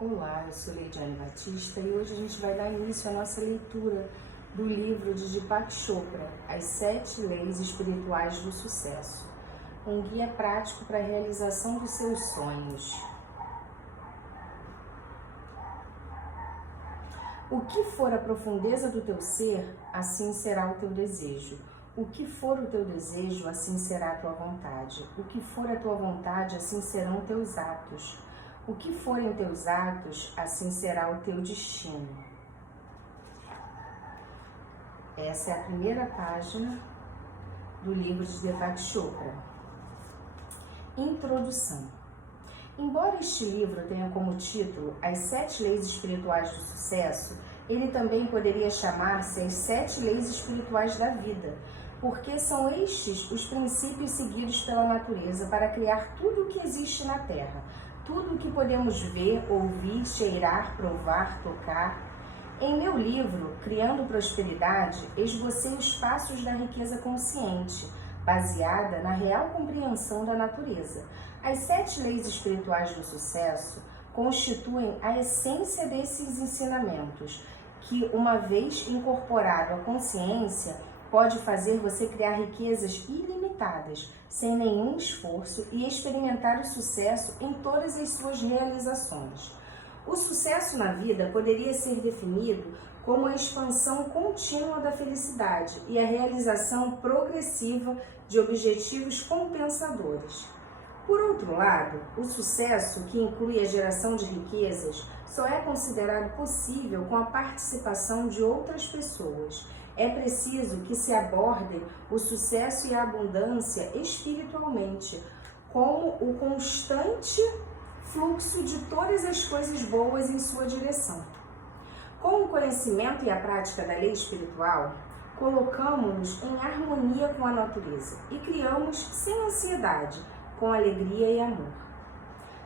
Olá, eu sou Leidiane Batista e hoje a gente vai dar início à nossa leitura do livro de Deepak Chopra, As 7 Leis Espirituais do Sucesso, um guia prático para a realização dos seus sonhos. O que for a profundeza do teu ser, assim será o teu desejo. O que for o teu desejo, assim será a tua vontade. O que for a tua vontade, assim serão teus atos. O que forem teus atos, assim será o teu destino. Essa é a primeira página do livro de Deepak Chopra. Introdução. Embora este livro tenha como título As 7 Leis Espirituais do Sucesso, ele também poderia chamar-se As 7 Leis Espirituais da Vida, porque são estes os princípios seguidos pela natureza para criar tudo o que existe na Terra, tudo o que podemos ver, ouvir, cheirar, provar, tocar. Em meu livro, Criando Prosperidade, esbocei os passos da riqueza consciente, baseada na real compreensão da natureza. As 7 leis espirituais do sucesso constituem a essência desses ensinamentos, que, uma vez incorporado à consciência, pode fazer você criar riquezas ilimitadas, sem nenhum esforço, e experimentar o sucesso em todas as suas realizações. O sucesso na vida poderia ser definido como a expansão contínua da felicidade e a realização progressiva de objetivos compensadores. Por outro lado, o sucesso, que inclui a geração de riquezas, só é considerado possível com a participação de outras pessoas. É preciso que se abordem o sucesso e a abundância espiritualmente, como o constante fluxo de todas as coisas boas em sua direção. Com o conhecimento e a prática da lei espiritual, colocamos-nos em harmonia com a natureza e criamos sem ansiedade, com alegria e amor.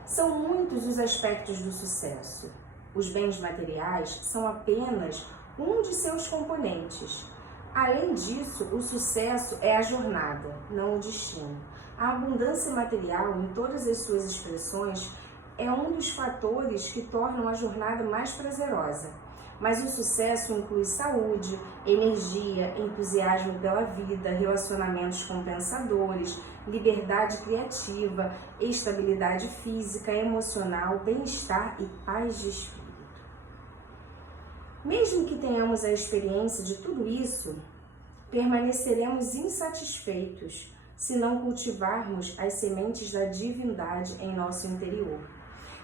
São muitos os aspectos do sucesso. Os bens materiais são apenas um de seus componentes. Além disso, o sucesso é a jornada, não o destino. A abundância material, em todas as suas expressões, é um dos fatores que tornam a jornada mais prazerosa. Mas o sucesso inclui saúde, energia, entusiasmo pela vida, relacionamentos compensadores, liberdade criativa, estabilidade física, emocional, bem-estar e paz de espírito. Mesmo que tenhamos a experiência de tudo isso, permaneceremos insatisfeitos se não cultivarmos as sementes da divindade em nosso interior.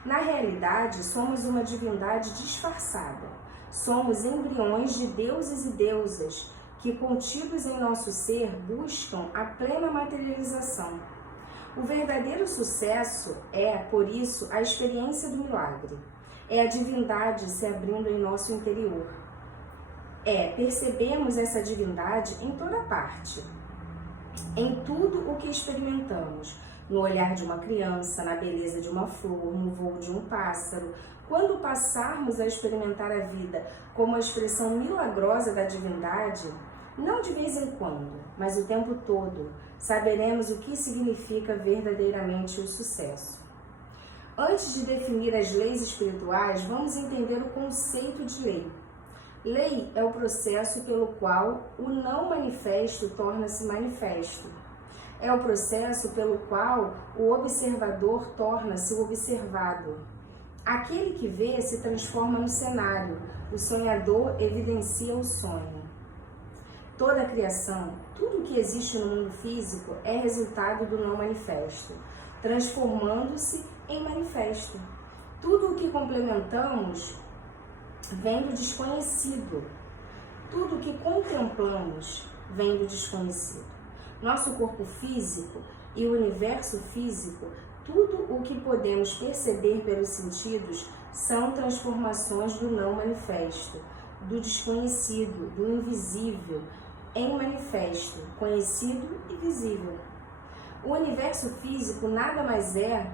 Na realidade, somos uma divindade disfarçada. Somos embriões de deuses e deusas que, contidos em nosso ser, buscam a plena materialização. O verdadeiro sucesso é, por isso, a experiência do milagre. É a divindade se abrindo em nosso interior. Percebemos essa divindade em toda parte, em tudo o que experimentamos, no olhar de uma criança, na beleza de uma flor, no voo de um pássaro. Quando passarmos a experimentar a vida como a expressão milagrosa da divindade, não de vez em quando, mas o tempo todo, saberemos o que significa verdadeiramente o sucesso. Antes de definir as leis espirituais, vamos entender o conceito de lei. Lei é o processo pelo qual o não manifesto torna-se manifesto. É o processo pelo qual o observador torna-se o observado. Aquele que vê se transforma no cenário, o sonhador evidencia o sonho. Toda a criação, tudo o que existe no mundo físico é resultado do não manifesto, transformando-se em manifesto. Tudo o que complementamos vem do desconhecido. Tudo o que contemplamos vem do desconhecido. Nosso corpo físico e o universo físico, tudo o que podemos perceber pelos sentidos, são transformações do não manifesto, do desconhecido, do invisível, em manifesto, conhecido e visível. O universo físico nada mais é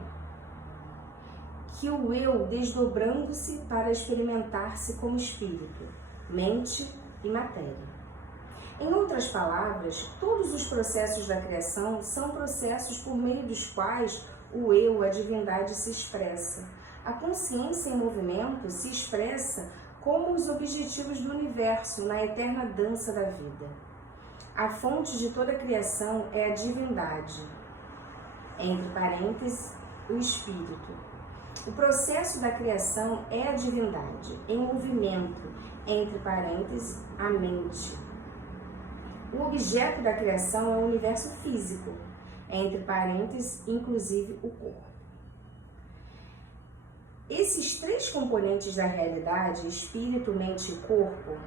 que o eu desdobrando-se para experimentar-se como espírito, mente e matéria. Em outras palavras, todos os processos da criação são processos por meio dos quais o eu, a divindade, se expressa. A consciência em movimento se expressa como os objetivos do universo na eterna dança da vida. A fonte de toda a criação é a divindade, entre parênteses, o espírito. O processo da criação é a divindade, em movimento, entre parênteses, a mente. O objeto da criação é o universo físico, entre parênteses, inclusive o corpo. Esses três componentes da realidade, espírito, mente e corpo,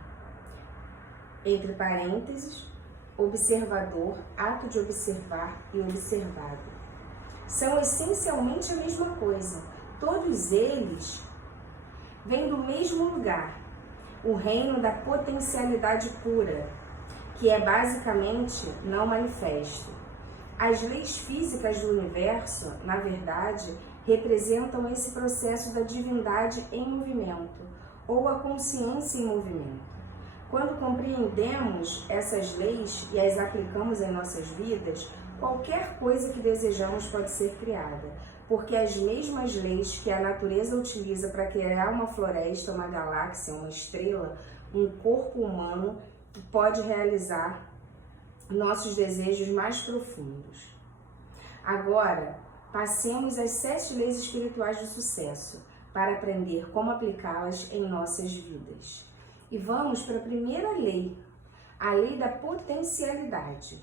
entre parênteses, observador, ato de observar e observado, são essencialmente a mesma coisa. Todos eles vêm do mesmo lugar, o reino da potencialidade pura, que é basicamente não manifesto. As leis físicas do universo, na verdade, representam esse processo da divindade em movimento, ou a consciência em movimento. Quando compreendemos essas leis e as aplicamos em nossas vidas, qualquer coisa que desejamos pode ser criada, porque as mesmas leis que a natureza utiliza para criar uma floresta, uma galáxia, uma estrela, um corpo humano, pode realizar nossos desejos mais profundos. Agora, passemos às 7 leis espirituais do sucesso para aprender como aplicá-las em nossas vidas. E vamos para a primeira lei, a lei da potencialidade.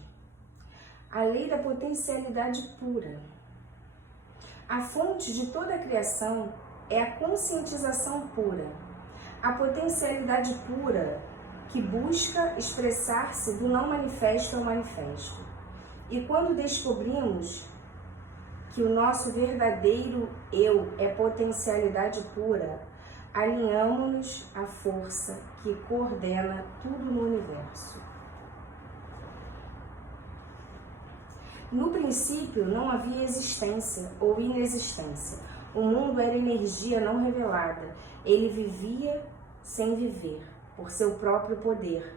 A lei da potencialidade pura. A fonte de toda a criação é a conscientização pura, a potencialidade pura que busca expressar-se do não manifesto ao manifesto. E quando descobrimos que o nosso verdadeiro eu é potencialidade pura, alinhamos-nos à força que coordena tudo no universo. No princípio não havia existência ou inexistência. O mundo era energia não revelada. Ele vivia sem viver, por seu próprio poder,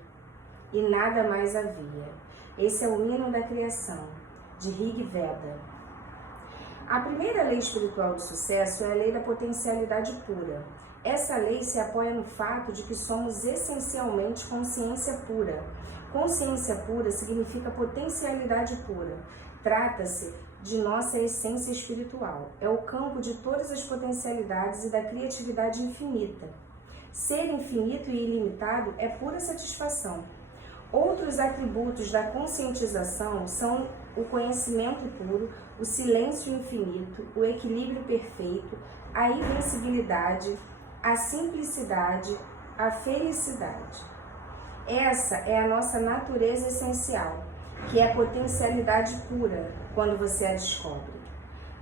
e nada mais havia. Esse é o hino da criação, de Rig Veda. A primeira lei espiritual do sucesso é a lei da potencialidade pura. Essa lei se apoia no fato de que somos essencialmente consciência pura. Consciência pura significa potencialidade pura. Trata-se de nossa essência espiritual. É o campo de todas as potencialidades e da criatividade infinita. Ser infinito e ilimitado é pura satisfação. Outros atributos da conscientização são o conhecimento puro, o silêncio infinito, o equilíbrio perfeito, a invencibilidade, a simplicidade, a felicidade. Essa é a nossa natureza essencial, que é a potencialidade pura quando você a descobre.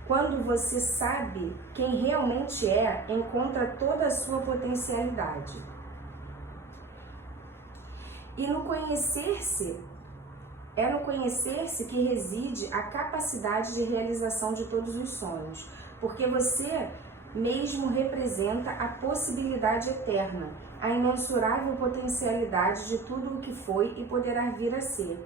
Quando você sabe quem realmente é, encontra toda a sua potencialidade. E no conhecer-se, é no conhecer-se que reside a capacidade de realização de todos os sonhos, porque você mesmo representa a possibilidade eterna, a imensurável potencialidade de tudo o que foi e poderá vir a ser.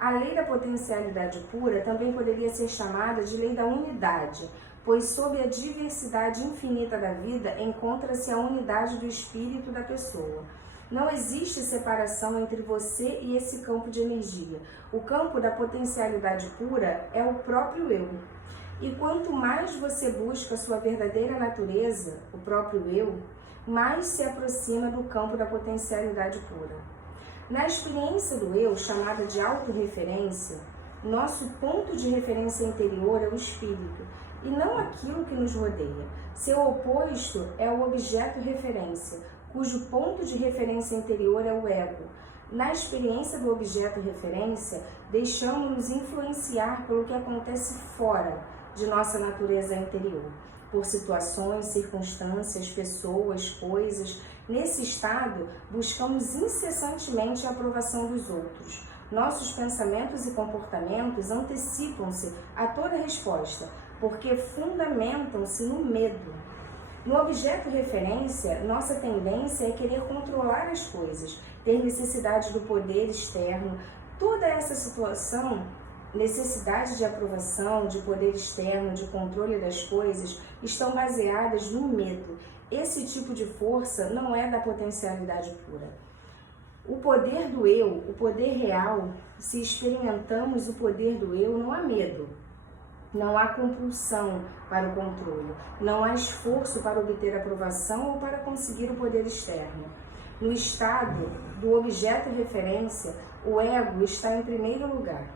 A lei da potencialidade pura também poderia ser chamada de lei da unidade, pois sob a diversidade infinita da vida encontra-se a unidade do espírito da pessoa. Não existe separação entre você e esse campo de energia. O campo da potencialidade pura é o próprio eu. E quanto mais você busca a sua verdadeira natureza, o próprio eu, mais se aproxima do campo da potencialidade pura. Na experiência do eu, chamada de autorreferência, nosso ponto de referência interior é o espírito, e não aquilo que nos rodeia. Seu oposto é o objeto referência, cujo ponto de referência interior é o ego. Na experiência do objeto referência, deixamos-nos influenciar pelo que acontece fora de nossa natureza interior, por situações, circunstâncias, pessoas, coisas. Nesse estado, buscamos incessantemente a aprovação dos outros. Nossos pensamentos e comportamentos antecipam-se a toda resposta, porque fundamentam-se no medo. No objeto referência, nossa tendência é querer controlar as coisas, ter necessidade do poder externo. Toda essa situação necessidade de aprovação, de poder externo, de controle das coisas, estão baseadas no medo. Esse tipo de força não é da potencialidade pura. O poder do eu, o poder real, se experimentamos o poder do eu, não há medo. Não há compulsão para o controle, não há esforço para obter aprovação ou para conseguir o poder externo. No estado do objeto referência, o ego está em primeiro lugar,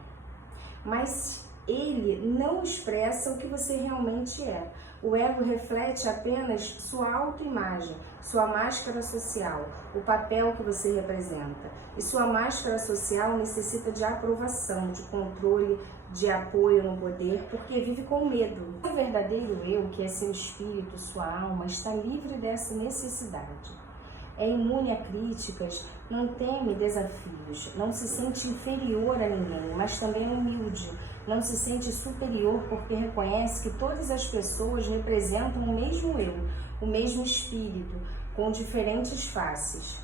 mas ele não expressa o que você realmente é. O ego reflete apenas sua autoimagem, sua máscara social, o papel que você representa. E sua máscara social necessita de aprovação, de controle, de apoio no poder, porque vive com medo. O verdadeiro eu, que é seu espírito, sua alma, está livre dessa necessidade. É imune a críticas, não teme desafios, não se sente inferior a ninguém, mas também é humilde. Não se sente superior porque reconhece que todas as pessoas representam o mesmo eu, o mesmo espírito, com diferentes faces.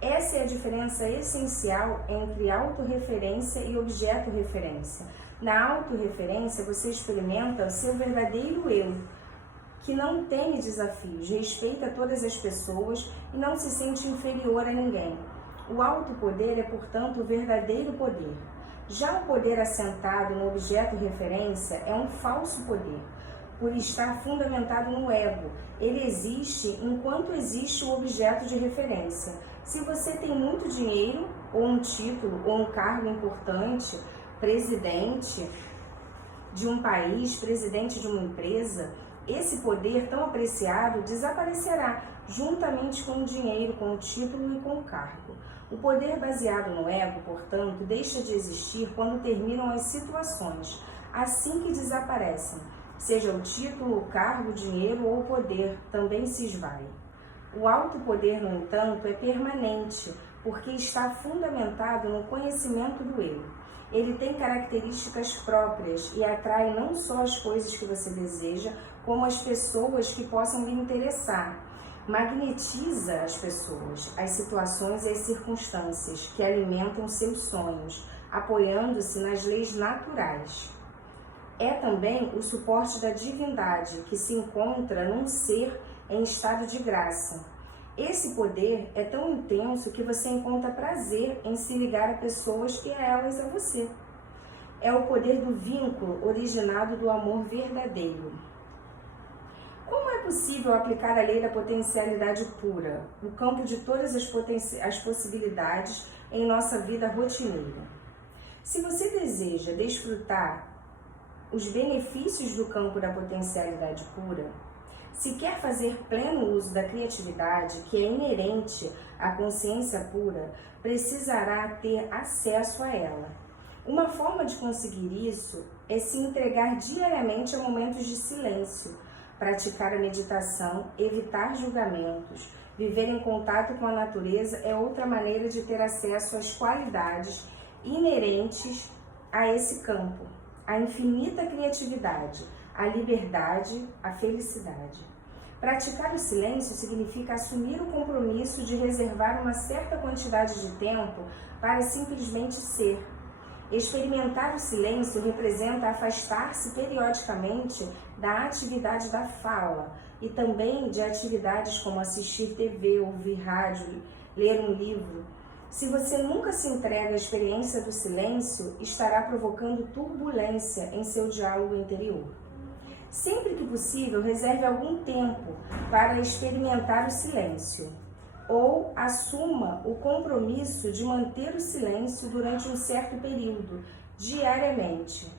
Essa é a diferença essencial entre autorreferência e objeto-referência. Na autorreferência, você experimenta o seu verdadeiro eu, que não teme desafios, respeita todas as pessoas e não se sente inferior a ninguém. O autopoder é, portanto, o verdadeiro poder. Já o poder assentado no objeto referência é um falso poder, por estar fundamentado no ego. Ele existe enquanto existe o objeto de referência. Se você tem muito dinheiro, ou um título, ou um cargo importante, presidente de um país, presidente de uma empresa, esse poder tão apreciado desaparecerá juntamente com o dinheiro, com o título e com o cargo. O poder baseado no ego, portanto, deixa de existir quando terminam as situações, assim que desaparecem. Seja o título, o cargo, o dinheiro ou o poder, também se esvai. O autopoder, no entanto, é permanente, porque está fundamentado no conhecimento do eu. Ele tem características próprias e atrai não só as coisas que você deseja, como as pessoas que possam lhe interessar. Magnetiza as pessoas, as situações e as circunstâncias que alimentam seus sonhos, apoiando-se nas leis naturais. É também o suporte da divindade, que se encontra num ser em estado de graça. Esse poder é tão intenso que você encontra prazer em se ligar a pessoas e a elas a você. É o poder do vínculo originado do amor verdadeiro. Como é possível aplicar a lei da potencialidade pura, o campo de todas as possibilidades em nossa vida rotineira? Se você deseja desfrutar os benefícios do campo da potencialidade pura, se quer fazer pleno uso da criatividade que é inerente à consciência pura, precisará ter acesso a ela. Uma forma de conseguir isso é se entregar diariamente a momentos de silêncio, praticar a meditação, evitar julgamentos, viver em contato com a natureza é outra maneira de ter acesso às qualidades inerentes a esse campo, a infinita criatividade, a liberdade, a felicidade. Praticar o silêncio significa assumir o compromisso de reservar uma certa quantidade de tempo para simplesmente ser. Experimentar o silêncio representa afastar-se periodicamente da atividade da fala e também de atividades como assistir TV, ouvir rádio, ler um livro. Se você nunca se entrega à experiência do silêncio, estará provocando turbulência em seu diálogo interior. Sempre que possível, reserve algum tempo para experimentar o silêncio, ou assuma o compromisso de manter o silêncio durante um certo período, diariamente.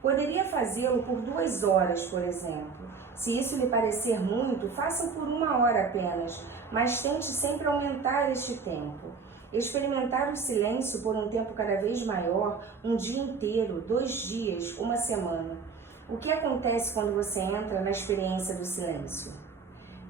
Poderia fazê-lo por 2 horas, por exemplo. Se isso lhe parecer muito, faça por 1 hora apenas, mas tente sempre aumentar este tempo. Experimentar o silêncio por um tempo cada vez maior, um dia inteiro, 2 dias, 1 semana. O que acontece quando você entra na experiência do silêncio?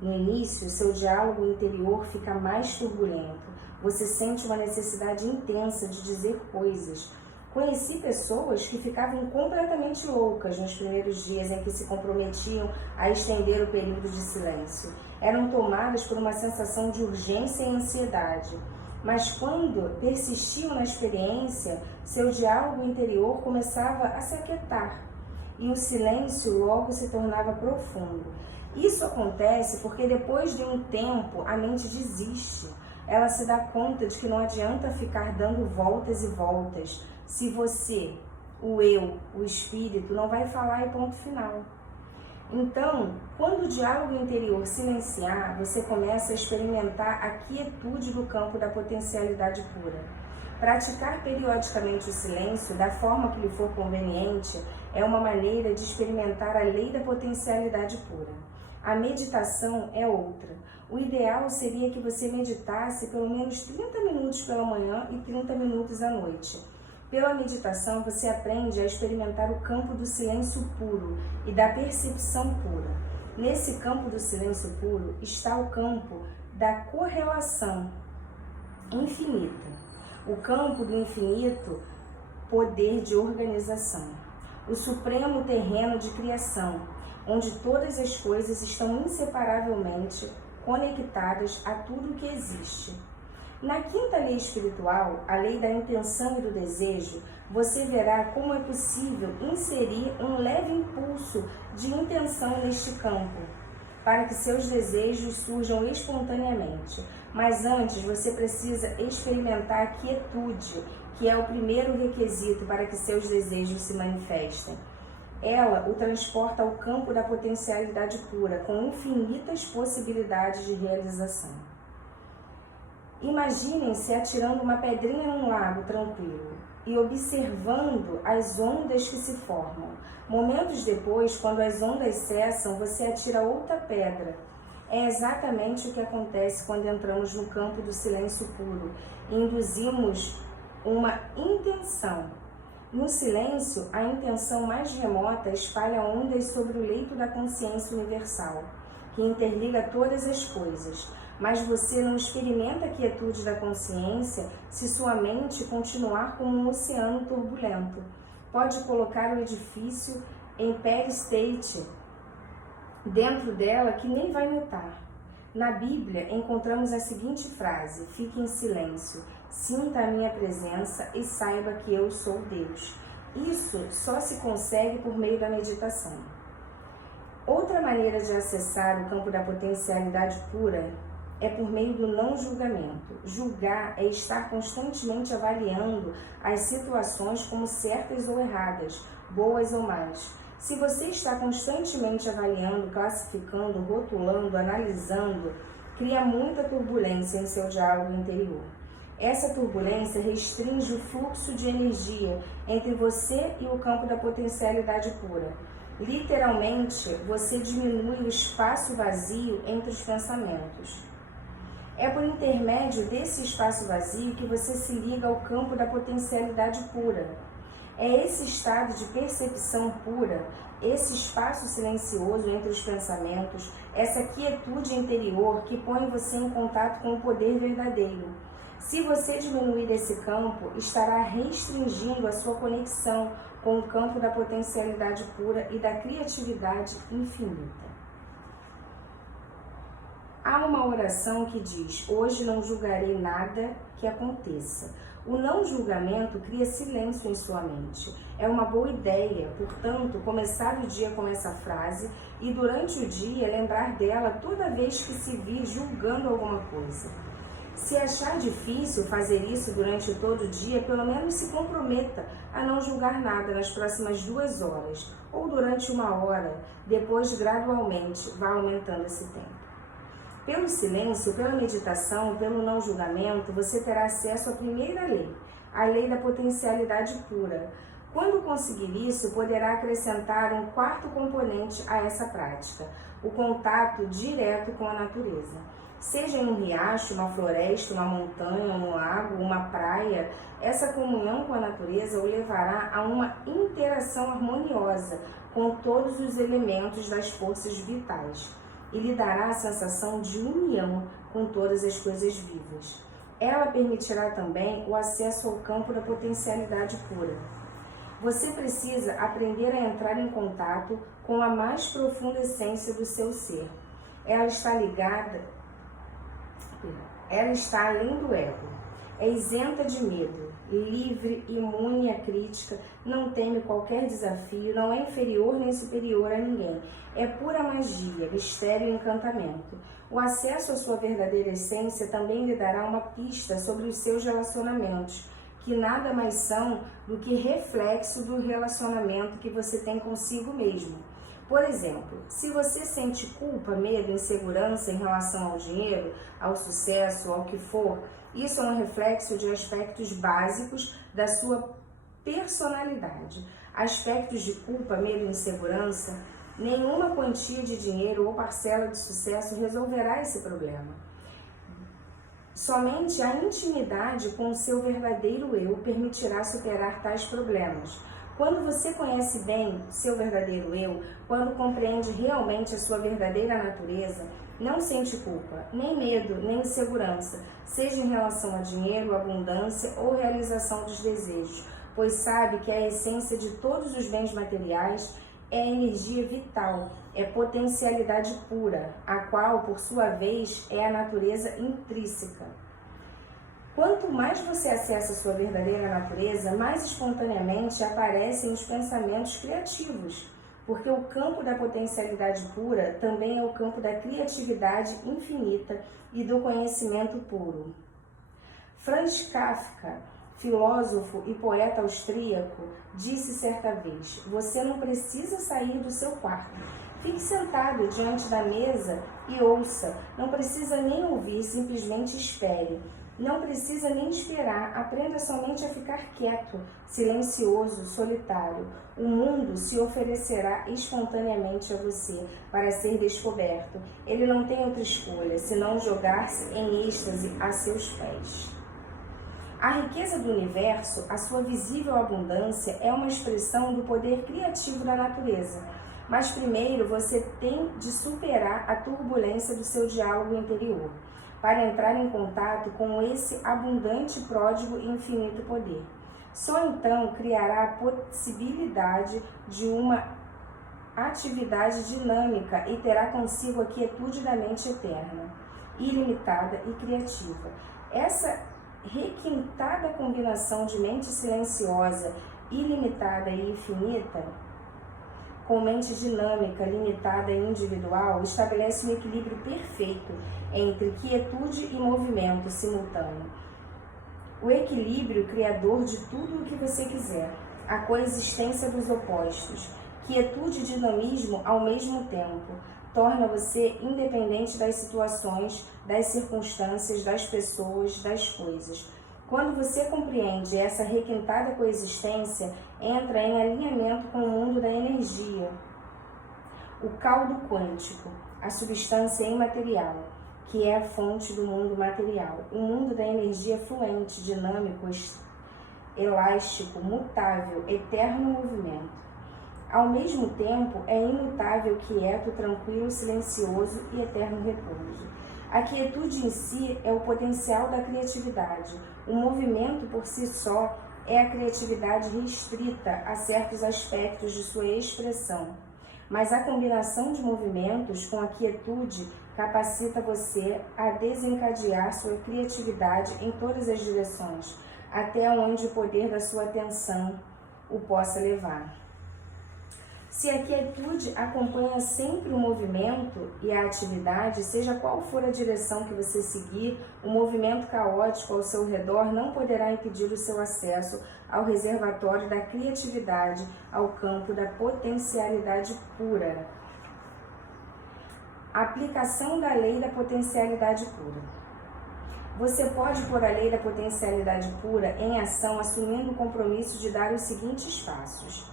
No início, seu diálogo interior fica mais turbulento. Você sente uma necessidade intensa de dizer coisas. Conheci pessoas que ficavam completamente loucas nos primeiros dias em que se comprometiam a estender o período de silêncio. Eram tomadas por uma sensação de urgência e ansiedade. Mas quando persistiam na experiência, seu diálogo interior começava a se aquietar e o silêncio logo se tornava profundo. Isso acontece porque depois de um tempo a mente desiste. Ela se dá conta de que não adianta ficar dando voltas e voltas se você, o eu, o espírito, não vai falar e ponto final. Então, quando o diálogo interior silenciar, você começa a experimentar a quietude do campo da potencialidade pura. Praticar periodicamente o silêncio, da forma que lhe for conveniente, é uma maneira de experimentar a lei da potencialidade pura. A meditação é outra. O ideal seria que você meditasse pelo menos 30 minutos pela manhã e 30 minutos à noite. Pela meditação, você aprende a experimentar o campo do silêncio puro e da percepção pura. Nesse campo do silêncio puro está o campo da correlação infinita. O campo do infinito poder de organização. O supremo terreno de criação, onde todas as coisas estão inseparavelmente conectadas a tudo que existe. Na quinta lei espiritual, a lei da intenção e do desejo, você verá como é possível inserir um leve impulso de intenção neste campo, para que seus desejos surjam espontaneamente. Mas antes você precisa experimentar a quietude, que é o primeiro requisito para que seus desejos se manifestem. Ela o transporta ao campo da potencialidade pura, com infinitas possibilidades de realização. Imaginem-se atirando uma pedrinha num lago tranquilo e observando as ondas que se formam. Momentos depois, quando as ondas cessam, você atira outra pedra. É exatamente o que acontece quando entramos no campo do silêncio puro e induzimos uma intenção. No silêncio, a intenção mais remota espalha ondas sobre o leito da consciência universal, que interliga todas as coisas. Mas você não experimenta a quietude da consciência se sua mente continuar como um oceano turbulento. Pode colocar o edifício em peristate dentro dela que nem vai notar. Na Bíblia encontramos a seguinte frase: fique em silêncio, sinta a minha presença e saiba que eu sou Deus. Isso só se consegue por meio da meditação. Outra maneira de acessar o campo da potencialidade pura é por meio do não julgamento. Julgar é estar constantemente avaliando as situações como certas ou erradas, boas ou más. Se você está constantemente avaliando, classificando, rotulando, analisando, cria muita turbulência em seu diálogo interior. Essa turbulência restringe o fluxo de energia entre você e o campo da potencialidade pura. Literalmente, você diminui o espaço vazio entre os pensamentos. É por intermédio desse espaço vazio que você se liga ao campo da potencialidade pura. É esse estado de percepção pura, esse espaço silencioso entre os pensamentos, essa quietude interior que põe você em contato com o poder verdadeiro. Se você diminuir esse campo, estará restringindo a sua conexão com o campo da potencialidade pura e da criatividade infinita. Há uma oração que diz: hoje não julgarei nada que aconteça. O não julgamento cria silêncio em sua mente. É uma boa ideia, portanto, começar o dia com essa frase e durante o dia lembrar dela toda vez que se vir julgando alguma coisa. Se achar difícil fazer isso durante todo o dia, pelo menos se comprometa a não julgar nada nas próximas 2 horas ou durante 1 hora, depois gradualmente vá aumentando esse tempo. Pelo silêncio, pela meditação, pelo não julgamento, você terá acesso à primeira lei, a lei da potencialidade pura. Quando conseguir isso, poderá acrescentar um 4º componente a essa prática, o contato direto com a natureza. Seja em um riacho, uma floresta, uma montanha, um lago, uma praia, essa comunhão com a natureza o levará a uma interação harmoniosa com todos os elementos das forças vitais e lhe dará a sensação de união com todas as coisas vivas. Ela permitirá também o acesso ao campo da potencialidade pura. Você precisa aprender a entrar em contato com a mais profunda essência do seu ser. Ela está além do ego. É isenta de medo, livre, imune à crítica, não teme qualquer desafio, não é inferior nem superior a ninguém. É pura magia, mistério e encantamento. O acesso à sua verdadeira essência também lhe dará uma pista sobre os seus relacionamentos, que nada mais são do que reflexo do relacionamento que você tem consigo mesmo. Por exemplo, se você sente culpa, medo, insegurança em relação ao dinheiro, ao sucesso, ao que for, isso é um reflexo de aspectos básicos da sua personalidade. Aspectos de culpa, medo e insegurança, nenhuma quantia de dinheiro ou parcela de sucesso resolverá esse problema. Somente a intimidade com o seu verdadeiro eu permitirá superar tais problemas. Quando você conhece bem seu verdadeiro eu, quando compreende realmente a sua verdadeira natureza, não sente culpa, nem medo, nem insegurança, seja em relação a dinheiro, abundância ou realização dos desejos, pois sabe que a essência de todos os bens materiais é energia vital, é potencialidade pura, a qual, por sua vez, é a natureza intrínseca. Quanto mais você acessa a sua verdadeira natureza, mais espontaneamente aparecem os pensamentos criativos, porque o campo da potencialidade pura também é o campo da criatividade infinita e do conhecimento puro. Franz Kafka, filósofo e poeta austríaco, disse certa vez: você não precisa sair do seu quarto. Fique sentado diante da mesa e ouça. Não precisa nem ouvir, simplesmente espere. Não precisa nem esperar, aprenda somente a ficar quieto, silencioso, solitário. O mundo se oferecerá espontaneamente a você para ser descoberto. Ele não tem outra escolha, senão jogar-se em êxtase a seus pés. A riqueza do universo, a sua visível abundância, é uma expressão do poder criativo da natureza. Mas primeiro você tem de superar a turbulência do seu diálogo interior, para entrar em contato com esse abundante, pródigo e infinito poder. Só então criará a possibilidade de uma atividade dinâmica e terá consigo a quietude da mente eterna, ilimitada e criativa. Essa requintada combinação de mente silenciosa, ilimitada e infinita, com mente dinâmica, limitada e individual, estabelece um equilíbrio perfeito entre quietude e movimento simultâneo. O equilíbrio criador de tudo o que você quiser, a coexistência dos opostos, quietude e dinamismo ao mesmo tempo, torna você independente das situações, das circunstâncias, das pessoas, das coisas. Quando você compreende essa requintada coexistência, entra em alinhamento com o mundo da energia, o caldo quântico, a substância imaterial, que é a fonte do mundo material. O mundo da energia fluente, dinâmico, elástico, mutável, eterno movimento. Ao mesmo tempo, é imutável, quieto, tranquilo, silencioso e eterno repouso. A quietude em si é o potencial da criatividade. O movimento por si só é a criatividade restrita a certos aspectos de sua expressão. Mas a combinação de movimentos com a quietude capacita você a desencadear sua criatividade em todas as direções, até onde o poder da sua atenção o possa levar. Se a quietude acompanha sempre o movimento e a atividade, seja qual for a direção que você seguir, o movimento caótico ao seu redor não poderá impedir o seu acesso ao reservatório da criatividade, ao campo da potencialidade pura. A aplicação da lei da potencialidade pura. Você pode pôr a lei da potencialidade pura em ação assumindo o compromisso de dar os seguintes passos.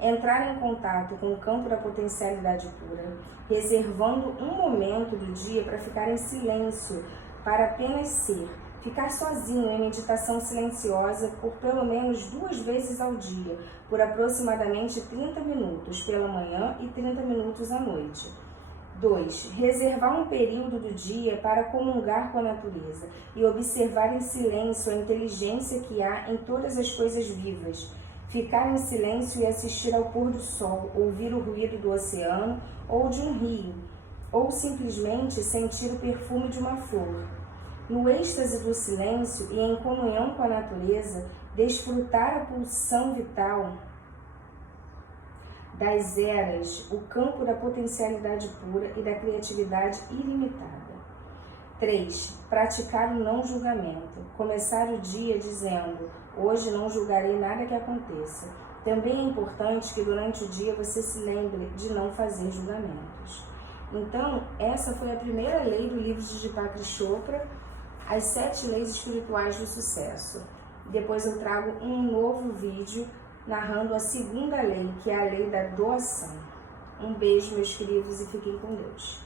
Entrar em contato com o campo da potencialidade pura, reservando um momento do dia para ficar em silêncio, para apenas ser, ficar sozinho em meditação silenciosa por pelo menos 2 vezes ao dia, por aproximadamente 30 minutos pela manhã e 30 minutos à noite. 2. Reservar um período do dia para comungar com a natureza e observar em silêncio a inteligência que há em todas as coisas vivas. Ficar em silêncio e assistir ao pôr do sol, ouvir o ruído do oceano ou de um rio, ou simplesmente sentir o perfume de uma flor. No êxtase do silêncio e em comunhão com a natureza, desfrutar a pulsão vital das eras, o campo da potencialidade pura e da criatividade ilimitada. 3. Praticar o não julgamento. Começar o dia dizendo: hoje não julgarei nada que aconteça. Também é importante que durante o dia você se lembre de não fazer julgamentos. Então, essa foi a primeira lei do livro de Deepak Chopra, as 7 leis espirituais do sucesso. Depois eu trago um novo vídeo narrando a segunda lei, que é a lei da doação. Um beijo, meus queridos, e fiquem com Deus.